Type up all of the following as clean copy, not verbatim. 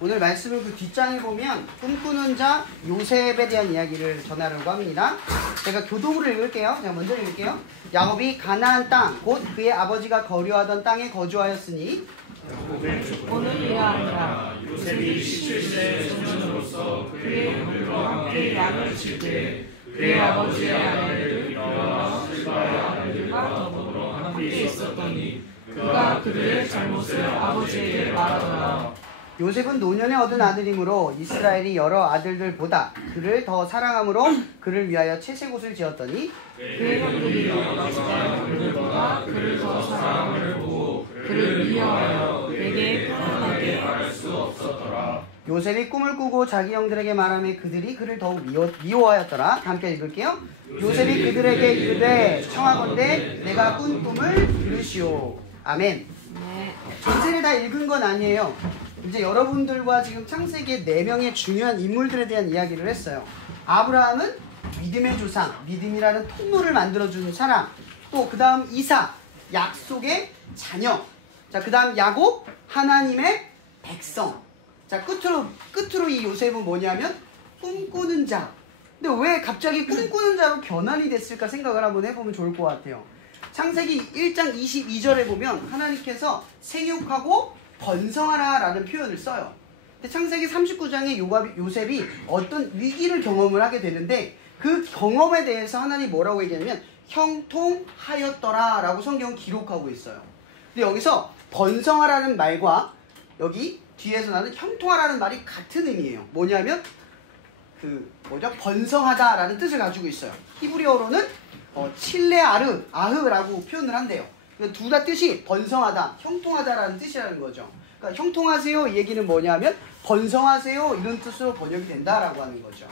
오늘 말씀을 그 뒷장에 보면 꿈꾸는 자 요셉에 대한 이야기를 전하려고 합니다. 제가 교독으로 읽을게요. 제가 먼저 읽을게요. 야곱이 가나안 땅, 곧 그의 아버지가 거류하던 땅에 거주하였으니 오늘 이하니라. 요셉이 17세 소년으로서 그의 형들과 함께 양을 칠 때 그의 아버지의 아내들 이러와 실바의 아내들과 더불어 함께 있었더니 그가 그들의 잘못을 아버지에게 말하더라. 요셉은 노년에 얻은 아들이므로 이스라엘이 여러 아들들보다 그를 더 사랑함으로 그를 위하여 채색옷을 지었더니 그의 형들이 아버지가 형들보다 그를 더 사랑함을 보고 그를 미워하여 그에게 편안하게 할 수 없었더라. 요셉이 꿈을 꾸고 자기 형들에게 말하며 그들이 그를 더욱 미워하였더라. 함께 읽을게요. 요셉이 그들에게 이르되 청하건대 내가 꾼 꿈을 들으시오. 아멘. 전체를 다 읽은 건 아니에요. 이제 여러분들과 지금 창세기의 4명의 중요한 인물들에 대한 이야기를 했어요. 아브라함은 믿음의 조상, 믿음이라는 통로를 만들어주는 사람. 또 그 다음 이삭, 약속의 자녀. 자, 그 다음 야곱, 하나님의 백성. 자, 끝으로 이 요셉은 뭐냐면 꿈꾸는 자. 근데 왜 갑자기 꿈꾸는 자로 변환이 됐을까 생각을 한번 해보면 좋을 것 같아요. 창세기 1장 22절에 보면 하나님께서 생육하고 번성하라 라는 표현을 써요. 근데 창세기 39장에 요셉이 어떤 위기를 경험을 하게 되는데 그 경험에 대해서 하나님이 뭐라고 얘기하냐면 형통하였더라 라고 성경은 기록하고 있어요. 근데 여기서 번성하라는 말과 여기 뒤에서 나는 형통하라는 말이 같은 의미예요. 뭐냐면 번성하다 라는 뜻을 가지고 있어요. 히브리어로는 아흐라고 표현을 한대요. 둘 다 뜻이 번성하다, 형통하다라는 뜻이라는 거죠. 그러니까 형통하세요 이 얘기는 뭐냐면 번성하세요 이런 뜻으로 번역이 된다라고 하는 거죠.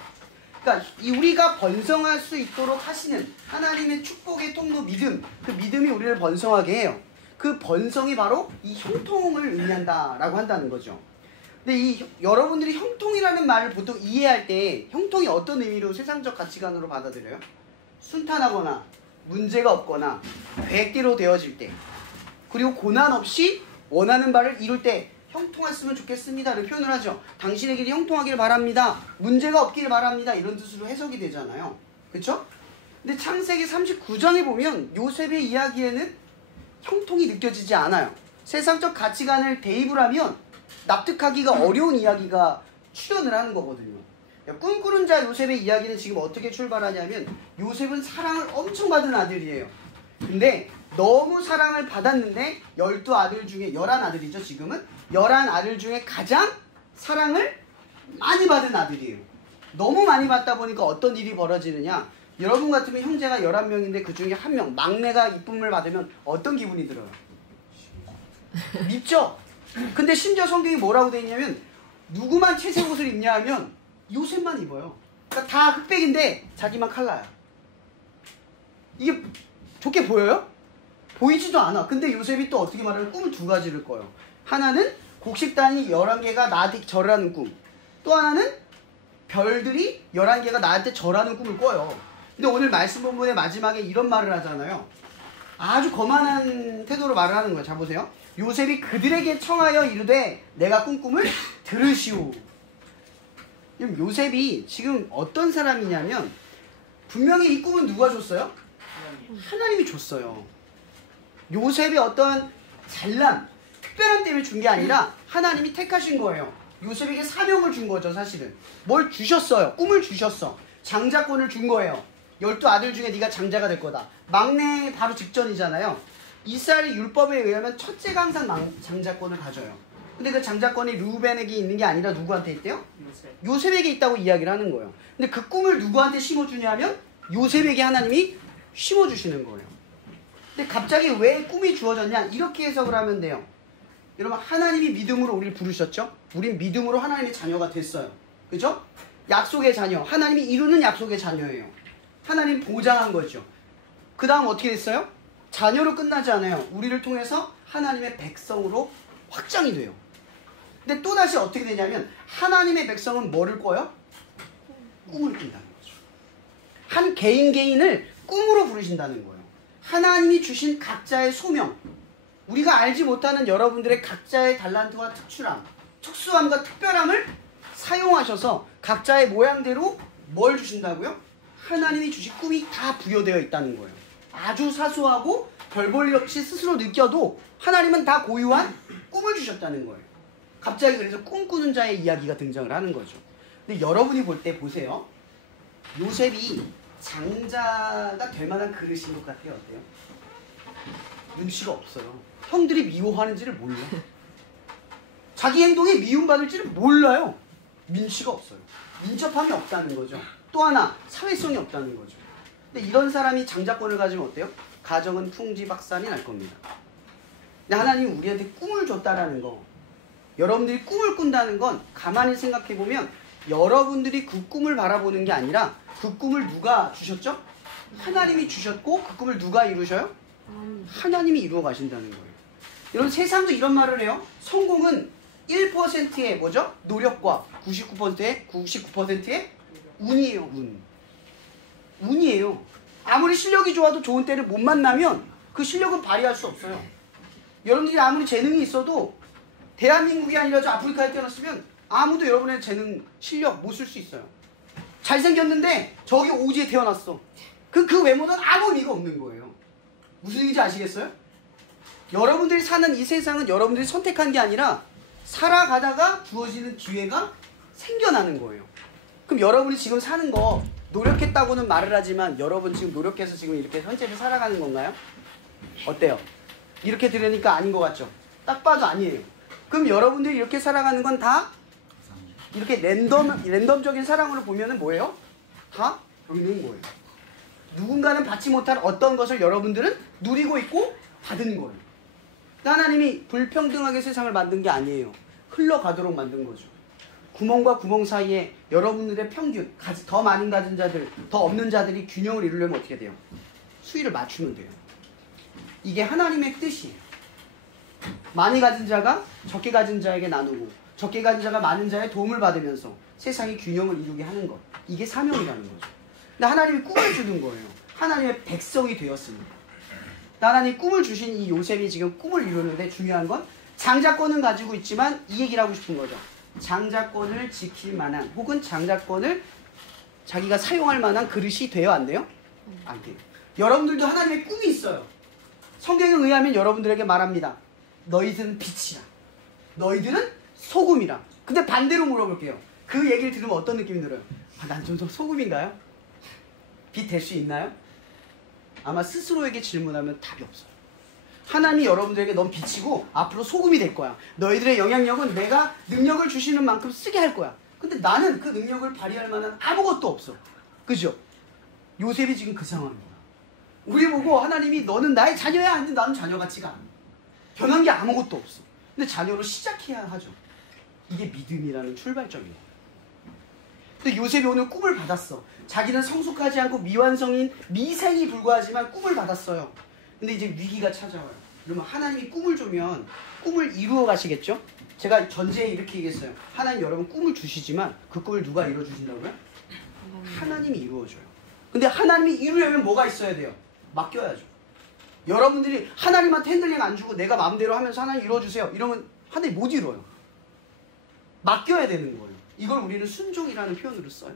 그러니까 우리가 번성할 수 있도록 하시는 하나님의 축복의 통로 믿음, 그 믿음이 우리를 번성하게 해요. 그 번성이 바로 이 형통을 의미한다라고 한다는 거죠. 근데 여러분들이 형통이라는 말을 보통 이해할 때 형통이 어떤 의미로 세상적 가치관으로 받아들여요? 순탄하거나 문제가 없거나 계획대로 되어질 때, 그리고 고난 없이 원하는 바를 이룰 때 형통했으면 좋겠습니다를 표현을 하죠. 당신의 길이 형통하길 바랍니다. 문제가 없길 바랍니다. 이런 뜻으로 해석이 되잖아요. 그렇죠? 근데 창세기 39장에 보면 요셉의 이야기에는 형통이 느껴지지 않아요. 세상적 가치관을 대입을 하면 납득하기가 어려운 이야기가 출현을 하는 거거든요. 꿈꾸는 자 요셉의 이야기는 지금 어떻게 출발하냐면 요셉은 사랑을 엄청 받은 아들이에요. 근데 너무 사랑을 받았는데 12아들 중에 11아들이죠 지금은 11아들 중에 가장 사랑을 많이 받은 아들이에요. 너무 많이 받다 보니까 어떤 일이 벌어지느냐, 여러분 같으면 형제가 11명인데 그 중에 한 명 막내가 이쁨을 받으면 어떤 기분이 들어요? 밉죠? 근데 심지어 성경이 뭐라고 돼 있냐면 누구만 채색 옷을 입냐 하면 요셉만 입어요. 그러니까 다 흑백인데 자기만 칼라야. 이게 좋게 보여요? 보이지도 않아. 근데 요셉이 또 어떻게 말하면 꿈을 2가지를 꿔요. 하나는 곡식단이 11개가 나한테 절하는 꿈. 또 하나는 별들이 11개가 나한테 절하는 꿈을 꿔요. 근데 오늘 말씀 본문의 마지막에 이런 말을 하잖아요. 아주 거만한 태도로 말을 하는 거예요. 자 보세요. 요셉이 그들에게 청하여 이르되 내가 꾼 꿈을 들으시오. 요셉이 지금 어떤 사람이냐면 분명히 이 꿈은 누가 줬어요? 하나님이 줬어요. 요셉의 어떤 잘남, 특별함 때문에 준 게 아니라 하나님이 택하신 거예요. 요셉에게 사명을 준 거죠. 사실은 뭘 주셨어요. 꿈을 주셨어. 장자권을 준 거예요. 12아들 중에 네가 장자가 될 거다. 막내 바로 직전이잖아요. 이스라엘의 율법에 의하면 첫째가 항상 장자권을 가져요. 근데 그 장자권이 르우벤에게 있는 게 아니라 누구한테 있대요? 요셉에게 있다고 이야기를 하는 거예요. 근데 그 꿈을 누구한테 심어주냐면 요셉에게 하나님이 심어주시는 거예요. 근데 갑자기 왜 꿈이 주어졌냐? 이렇게 해석을 하면 돼요. 여러분, 하나님이 믿음으로 우리를 부르셨죠? 우린 믿음으로 하나님의 자녀가 됐어요. 그죠? 약속의 자녀, 하나님이 이루는 약속의 자녀예요. 하나님 보장한 거죠. 그 다음 어떻게 됐어요? 자녀로 끝나지 않아요. 우리를 통해서 하나님의 백성으로 확장이 돼요. 근데 또다시 어떻게 되냐면 하나님의 백성은 뭐를 꿔요? 꿈을 꾼다는 거죠. 한 개인을 꿈으로 부르신다는 거예요. 하나님이 주신 각자의 소명, 우리가 알지 못하는 여러분들의 각자의 달란트와 특출함, 특수함과 특별함을 사용하셔서 각자의 모양대로 뭘 주신다고요? 하나님이 주신 꿈이 다 부여되어 있다는 거예요. 아주 사소하고 별 볼 일 없이 스스로 느껴도 하나님은 다 고유한 꿈을 주셨다는 거예요. 갑자기 그래서 꿈꾸는 자의 이야기가 등장을 하는 거죠. 근데 여러분이 볼 때 보세요. 요셉이 장자가 될 만한 그릇인 것 같아요. 어때요? 눈치가 없어요. 형들이 미워하는지를 몰라. 자기 행동에 미움받을지를 몰라요. 눈치가 없어요. 민첩함이 없다는 거죠. 또 하나 사회성이 없다는 거죠. 근데 이런 사람이 장자권을 가지면 어때요? 가정은 풍지박산이 날 겁니다. 근데 하나님이 우리한테 꿈을 줬다라는 거, 여러분들이 꿈을 꾼다는 건 가만히 생각해보면 여러분들이 그 꿈을 바라보는 게 아니라 그 꿈을 누가 주셨죠? 하나님이 주셨고 그 꿈을 누가 이루셔요? 하나님이 이루어 가신다는 거예요. 여러분 세상도 이런 말을 해요. 성공은 1%의 뭐죠? 노력과 99%의 운이에요. 운이에요. 아무리 실력이 좋아도 좋은 때를 못 만나면 그 실력은 발휘할 수 없어요. 여러분들이 아무리 재능이 있어도 대한민국이 아니라 저 아프리카에 태어났으면 아무도 여러분의 재능, 실력 못 쓸 수 있어요. 잘생겼는데 저기 오지에 태어났어. 그 외모는 아무 의미가 없는 거예요. 무슨 얘기인지 아시겠어요? 여러분들이 사는 이 세상은 여러분들이 선택한 게 아니라 살아가다가 주어지는 기회가 생겨나는 거예요. 그럼 여러분이 지금 사는 거 노력했다고는 말을 하지만 여러분 지금 노력해서 지금 이렇게 현재를 살아가는 건가요? 어때요? 이렇게 들으니까 아닌 것 같죠? 딱 봐도 아니에요. 그럼 여러분들이 이렇게 살아가는 건 다 이렇게 랜덤적인 사랑으로 보면은 뭐예요? 다 보이는 거예요. 누군가는 받지 못한 어떤 것을 여러분들은 누리고 있고 받은 거예요. 하나님이 불평등하게 세상을 만든 게 아니에요. 흘러가도록 만든 거죠. 구멍과 구멍 사이에 여러분들의 평균, 더 많이 가진 자들, 더 없는 자들이 균형을 이루려면 어떻게 돼요? 수위를 맞추면 돼요. 이게 하나님의 뜻이에요. 많이 가진 자가 적게 가진 자에게 나누고 적게 가진 자가 많은 자의 도움을 받으면서 세상의 균형을 이루게 하는 것. 이게 사명이라는 거죠. 근데 하나님이 꿈을 주는 거예요. 하나님의 백성이 되었습니다. 하나님이 꿈을 주신 이 요셉이 지금 꿈을 이루는데 중요한 건 장자권은 가지고 있지만 이 얘기를 하고 싶은 거죠. 장자권을 지킬 만한 혹은 장자권을 자기가 사용할 만한 그릇이 돼요? 안 돼요? 안 돼요. 여러분들도 하나님의 꿈이 있어요. 성경에 의하면 여러분들에게 말합니다. 너희들은 빛이야. 너희들은 소금이라. 근데 반대로 물어볼게요. 그 얘기를 들으면 어떤 느낌이 들어요? 난 좀 소금인가요? 빛 될 수 있나요? 아마 스스로에게 질문하면 답이 없어요. 하나님이 여러분들에게 넌 빛이고 앞으로 소금이 될 거야. 너희들의 영향력은 내가 능력을 주시는 만큼 쓰게 할 거야. 근데 나는 그 능력을 발휘할 만한 아무것도 없어. 그죠? 요셉이 지금 그 상황입니다. 우리 보고 하나님이 너는 나의 자녀야 하는데 나는 자녀 같지가 않아. 변한 게 아무것도 없어. 근데 자녀로 시작해야 하죠. 이게 믿음이라는 출발점이에요. 근데 요셉이 오늘 꿈을 받았어. 자기는 성숙하지 않고 미완성인 미생이 불과하지만 꿈을 받았어요. 근데 이제 위기가 찾아와요. 그러면 하나님이 꿈을 주면 꿈을 이루어 가시겠죠? 제가 전제에 이렇게 얘기했어요. 하나님 여러분 꿈을 주시지만 그 꿈을 누가 이루어 주신다고요? 하나님이 이루어줘요. 근데 하나님이 이루려면 뭐가 있어야 돼요? 맡겨야죠. 여러분들이 하나님한테 핸들링 안 주고 내가 마음대로 하면서 하나님 이루어주세요. 이러면 하나님 못 이루어요. 맡겨야 되는 거예요. 이걸 우리는 순종이라는 표현으로 써요.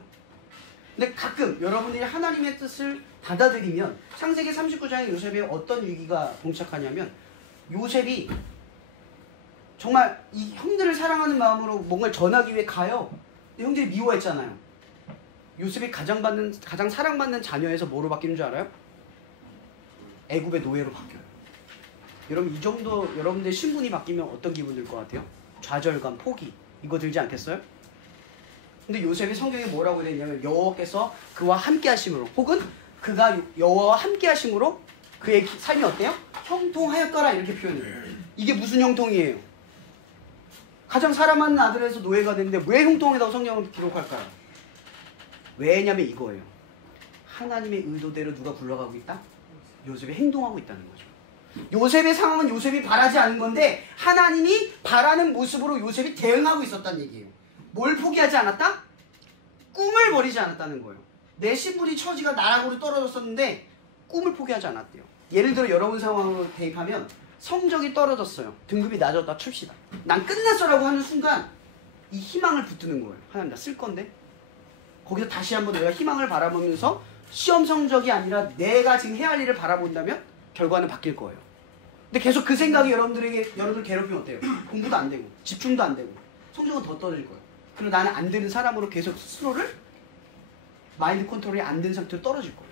근데 가끔 여러분들이 하나님의 뜻을 받아들이면 창세기 39장에 요셉에 어떤 위기가 봉착하냐면 요셉이 정말 이 형들을 사랑하는 마음으로 뭔가를 전하기 위해 가요. 근데 형들이 미워했잖아요. 요셉이 가장 사랑받는 자녀에서 뭐로 바뀌는 줄 알아요? 애굽의 노예로 바뀌어요. 여러분 이 정도 여러분들의 신분이 바뀌면 어떤 기분 들 것 같아요? 좌절감, 포기 이거 들지 않겠어요? 근데 요셉이 성경에 뭐라고 되어 있냐면 여호와께서 그와 함께 하심으로 혹은 그가 여호와와 함께 하심으로 그의 삶이 어때요? 형통하였더라 이렇게 표현해요. 이게 무슨 형통이에요? 가장 사랑하는 아들에서 노예가 됐는데 왜 형통하다고 성경은 기록할까요? 왜냐면 이거예요. 하나님의 의도대로 누가 굴러가고 있다? 요셉이 행동하고 있다는 거죠. 요셉의 상황은 요셉이 바라지 않은 건데 하나님이 바라는 모습으로 요셉이 대응하고 있었다는 얘기예요. 뭘 포기하지 않았다? 꿈을 버리지 않았다는 거예요. 내 신분이 처지가 나락으로 떨어졌었는데 꿈을 포기하지 않았대요. 예를 들어 여러분 상황으로 대입하면 성적이 떨어졌어요. 등급이 낮았다 칩시다. 난 끝났어라고 하는 순간 이 희망을 붙드는 거예요. 하나님 나 쓸 건데. 거기서 다시 한번 내가 희망을 바라보면서 시험 성적이 아니라 내가 지금 해야 할 일을 바라본다면 결과는 바뀔 거예요. 근데 계속 그 생각이 여러분들 괴롭히면 어때요? 공부도 안 되고 집중도 안 되고 성적은 더 떨어질 거예요. 그리고 나는 안 되는 사람으로 계속 스스로를 마인드 컨트롤이 안 된 상태로 떨어질 거예요.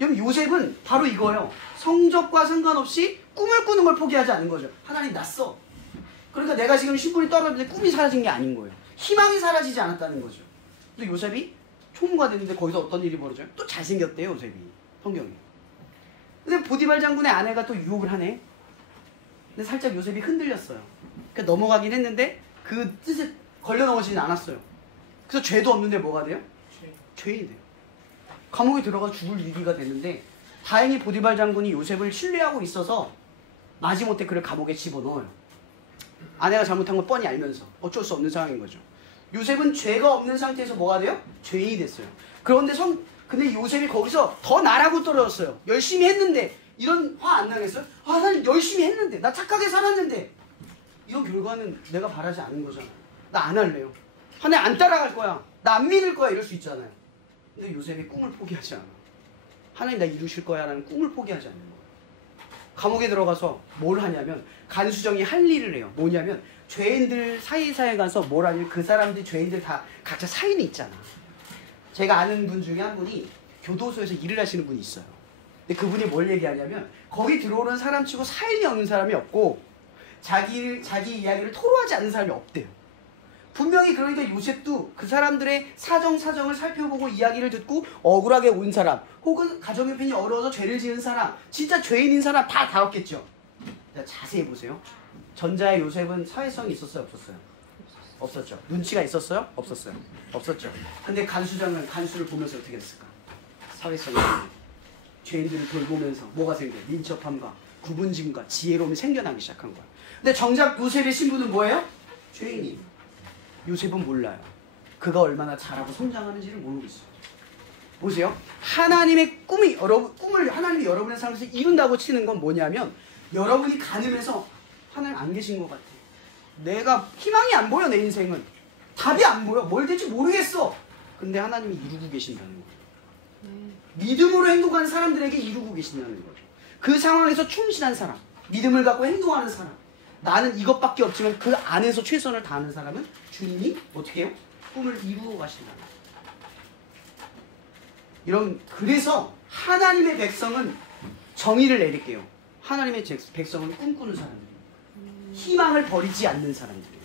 여러분 요셉은 바로 이거예요. 성적과 상관없이 꿈을 꾸는 걸 포기하지 않은 거죠. 하나님 났어. 그러니까 내가 지금 신분이 떨어지는데 꿈이 사라진 게 아닌 거예요. 희망이 사라지지 않았다는 거죠. 근데 요셉이 총무가 됐는데 거기서 어떤 일이 벌어져요? 또 잘생겼대요 요셉이. 성경이. 근데 보디발 장군의 아내가 또 유혹을 하네. 근데 살짝 요셉이 흔들렸어요. 그러니까 넘어가긴 했는데 그 뜻에 걸려 넘어지진 않았어요. 그래서 죄도 없는데 뭐가 돼요? 죄인이 돼요. 감옥에 들어가 죽을 위기가 됐는데 다행히 보디발 장군이 요셉을 신뢰하고 있어서 마지못해 그를 감옥에 집어넣어요. 아내가 잘못한 걸 뻔히 알면서 어쩔 수 없는 상황인 거죠. 요셉은 죄가 없는 상태에서 뭐가 돼요? 죄인이 됐어요. 근데 요셉이 거기서 더 나라고 떨어졌어요. 열심히 했는데 이런 화 안 나겠어요? 아, 난 열심히 했는데 나 착하게 살았는데 이런 결과는 내가 바라지 않은 거잖아요. 나 안 할래요. 하나님 안 따라갈 거야. 나 안 믿을 거야. 이럴 수 있잖아요. 근데 요셉이 꿈을 포기하지 않아. 하나님 나 이루실 거야 라는 꿈을 포기하지 않는 거예요. 감옥에 들어가서 뭘 하냐면 간수정이 할 일을 해요. 뭐냐면 죄인들 사이사이에 가서 뭘 하냐면 그 사람들 죄인들 다 각자 사인이 있잖아. 제가 아는 분 중에 한 분이 교도소에서 일을 하시는 분이 있어요. 근데 그분이 뭘 얘기하냐면 거기 들어오는 사람 치고 사인이 없는 사람이 없고 자기 이야기를 토로하지 않는 사람이 없대요. 분명히 그러니까 요셉도 그 사람들의 사정을 살펴보고 이야기를 듣고 억울하게 온 사람 혹은 가정 형편이 어려워서 죄를 지은 사람 진짜 죄인인 사람 다 다뤘겠죠. 자세히 보세요. 전자의 요셉은 사회성이 있었어요? 없었어요? 없었죠. 눈치가 있었어요? 없었어요? 없었죠. 근데 간수장은 간수를 보면서 어떻게 됐을까? 사회성이 죄인들을 돌보면서 뭐가 생겨요? 민첩함과 구분짐과 지혜로움이 생겨나기 시작한 거야. 근데 정작 요셉의 신분은 뭐예요? 죄인이. 요셉은 몰라요. 그가 얼마나 잘하고 성장하는지를 모르고 있어요. 보세요. 하나님의 꿈을 하나님이 여러분의 삶에서 이룬다고 치는 건 뭐냐면 여러분이 가늠해서 하나님 안 계신 것 같아. 내가 희망이 안 보여. 내 인생은 답이 안 보여. 뭘 될지 모르겠어. 근데 하나님이 이루고 계신다는 거예요. 믿음으로 행동하는 사람들에게 이루고 계신다는 거죠. 그 상황에서 충실한 사람, 믿음을 갖고 행동하는 사람, 나는 이것밖에 없지만 그 안에서 최선을 다하는 사람은 주님이 어떻게 해요? 꿈을 이루어 가신다. 그래서 하나님의 백성은 정의를 내릴게요. 하나님의 백성은 꿈꾸는 사람들이에요. 희망을 버리지 않는 사람들이에요.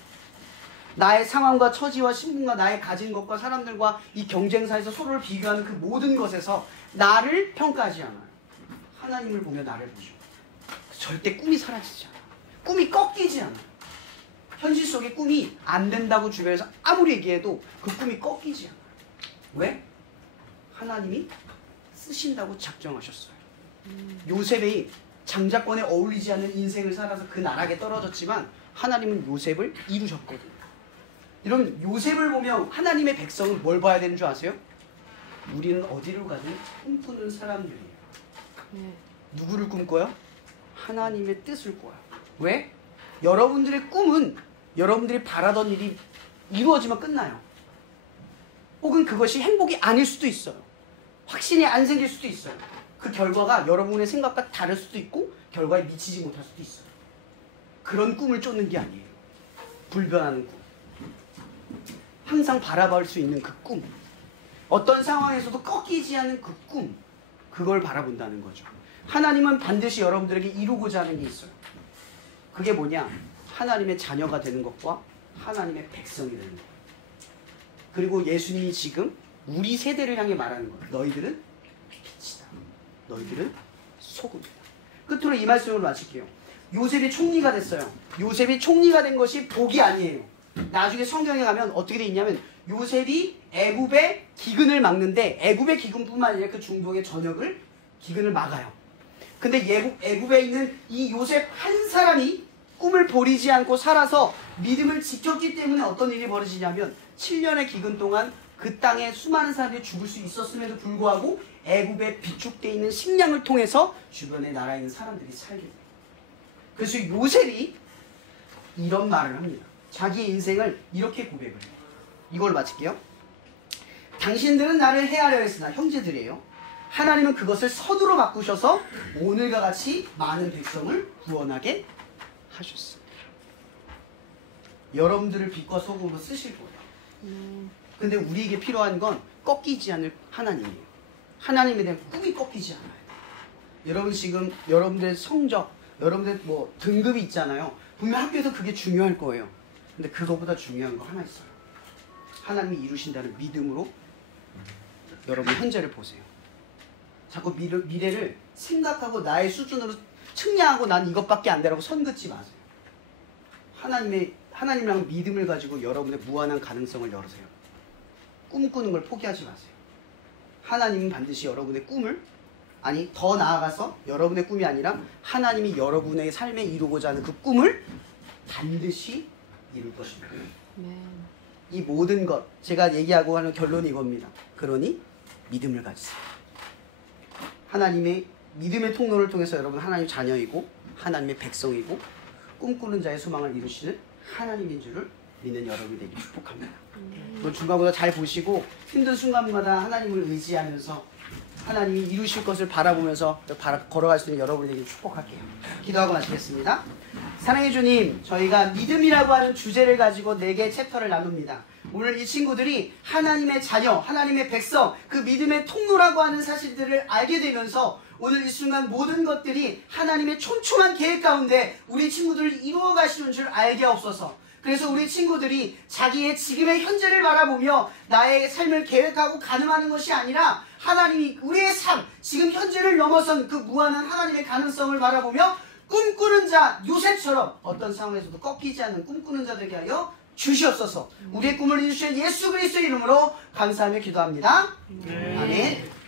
나의 상황과 처지와 신분과 나의 가진 것과 사람들과 이 경쟁사에서 서로를 비교하는 그 모든 것에서 나를 평가하지 않아요. 하나님을 보며 나를 보죠. 절대 꿈이 사라지지 않아요. 꿈이 꺾이지 않아요. 현실 속의 꿈이 안 된다고 주변에서 아무리 얘기해도 그 꿈이 꺾이지 않아요. 왜? 하나님이 쓰신다고 작정하셨어요. 요셉이 장자권에 어울리지 않는 인생을 살아서 그 나락에 떨어졌지만 하나님은 요셉을 이루셨거든요. 이런 요셉을 보며 하나님의 백성은 뭘 봐야 되는 줄 아세요? 우리는 어디로 가든 꿈꾸는 사람들이에요. 누구를 꿈꿔요? 하나님의 뜻을 꿔요. 왜? 여러분들의 꿈은 여러분들이 바라던 일이 이루어지면 끝나요. 혹은 그것이 행복이 아닐 수도 있어요. 확신이 안 생길 수도 있어요. 그 결과가 여러분의 생각과 다를 수도 있고 결과에 미치지 못할 수도 있어요. 그런 꿈을 쫓는 게 아니에요. 불변하는 꿈. 항상 바라볼 수 있는 그 꿈. 어떤 상황에서도 꺾이지 않는 그 꿈. 그걸 바라본다는 거죠. 하나님은 반드시 여러분들에게 이루고자 하는 게 있어요. 그게 뭐냐? 하나님의 자녀가 되는 것과 하나님의 백성이 되는 것. 그리고 예수님이 지금 우리 세대를 향해 말하는 거예요. 너희들은 빛이다. 너희들은 소금이다. 끝으로 이 말씀을 마칠게요. 요셉이 총리가 됐어요. 요셉이 총리가 된 것이 복이 아니에요. 나중에 성경에 가면 어떻게 돼 있냐면 요셉이 애굽의 기근을 막는데 애굽의 기근뿐만 아니라 그 중동의 전역을 기근을 막아요. 근데 애굽에 있는 이 요셉 한 사람이 꿈을 버리지 않고 살아서 믿음을 지켰기 때문에 어떤 일이 벌어지냐면 7년의 기근 동안 그 땅에 수많은 사람들이 죽을 수 있었음에도 불구하고 애굽에 비축되어 있는 식량을 통해서 주변의 나라에 있는 사람들이 살게 돼요. 그래서 요셉이 이런 말을 합니다. 자기의 인생을 이렇게 고백을 해요. 이걸 마칠게요. 당신들은 나를 해하려 했으나 형제들이에요. 하나님은 그것을 선으로 바꾸셔서 오늘과 같이 많은 백성을 구원하게 하셨습니다. 여러분들을 빛과 소금으로 쓰실 거예요. 근데 우리에게 필요한 건 꺾이지 않을 하나님이에요. 하나님에 대한 꿈이 꺾이지 않아요. 여러분 지금 여러분들의 성적, 여러분들 뭐 등급이 있잖아요. 분명 학교에서 그게 중요할 거예요. 근데 그거보다 중요한 거 하나 있어요. 하나님이 이루신다는 믿음으로 여러분 현재를 보세요. 자꾸 미래를 생각하고 나의 수준으로 측량하고 난 이것밖에 안 되라고 선 긋지 마세요. 하나님이랑 믿음을 가지고 여러분의 무한한 가능성을 열으세요. 꿈꾸는 걸 포기하지 마세요. 하나님은 반드시 여러분의 꿈을, 아니 더 나아가서 여러분의 꿈이 아니라 하나님이 여러분의 삶에 이루고자 하는 그 꿈을 반드시 이룰 것입니다. 이 모든 것, 제가 얘기하고 하는 결론이 이겁니다. 그러니 믿음을 가지세요. 하나님의 믿음의 통로를 통해서 여러분 하나님 자녀이고 하나님의 백성이고 꿈꾸는 자의 소망을 이루시는 하나님인 줄을 믿는 여러분이 되길 축복합니다. 이번 중간보다 잘 보시고 힘든 순간마다 하나님을 의지하면서 하나님이 이루실 것을 바라보면서 걸어갈 수 있는 여러분이 되길 축복할게요. 기도하고 마치겠습니다. 사랑해 주님, 저희가 믿음이라고 하는 주제를 가지고 4개의 챕터를 나눕니다. 오늘 이 친구들이 하나님의 자녀, 하나님의 백성, 그 믿음의 통로라고 하는 사실들을 알게 되면서 오늘 이 순간 모든 것들이 하나님의 촘촘한 계획 가운데 우리 친구들을 이루어 가시는 줄 알게 없어서, 그래서 우리 친구들이 자기의 지금의 현재를 바라보며 나의 삶을 계획하고 가늠하는 것이 아니라 하나님이 우리의 삶, 지금 현재를 넘어선 그 무한한 하나님의 가능성을 바라보며 꿈꾸는 자 요셉처럼 어떤 상황에서도 꺾이지 않는 꿈꾸는 자 되게 하여 주시옵소서. 우리의 꿈을 이루신 예수 그리스도의 이름으로 감사하며 기도합니다. 아멘.